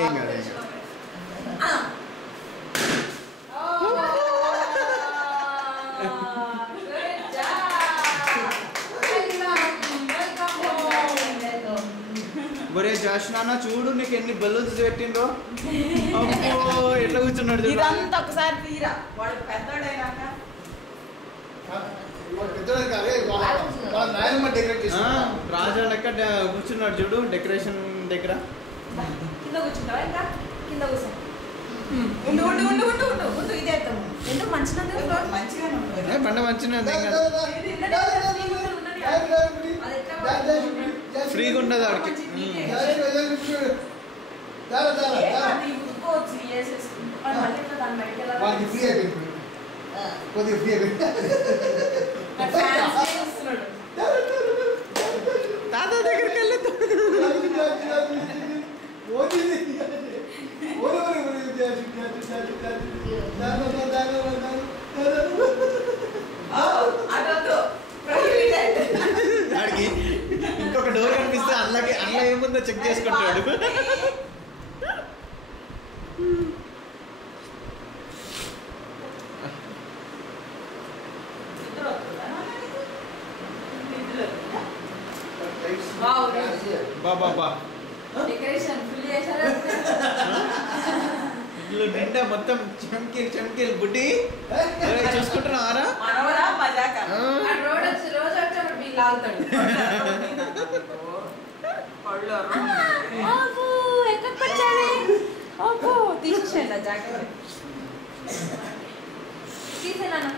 ఏం కాదు ఒరే జాష్ నాన్న చూడు నీకు ఎన్ని బెలూన్స్ పెట్టిండ్రో అబ్బో ఎట్లా కూర్చున్నాడు చూడు ఇదంతా ఒకసారి తీరా వాడు పెద్దోడైనాక రాజా లెక్క కూర్చున్నాడు చూడు డెకరేషన్ దగ్గర కింద కూర్చుంటావా ఇంకా కింద కూర్చో ఉండు ఉండు ఉండు ఉండు ఉండు ఉండు ఇదే ఎత్తాము ఎందుకు మంచిగా బండ మంచిగా ఫ్రీగా ఉండదు ఆడికి కొద్దిగా ఫ్రీ తాత దగ్గరికి వెళ్ళదు ఆడికి ఇంకొక డోర్ కనిపిస్తే అందులో ఏముందో చెక్ చేసుకుంటాడు బాబా ఇల్లు నిండా మొత్తం చమ్కీలు బుడ్డి చూసుకుంటున్నారా తీసేసాను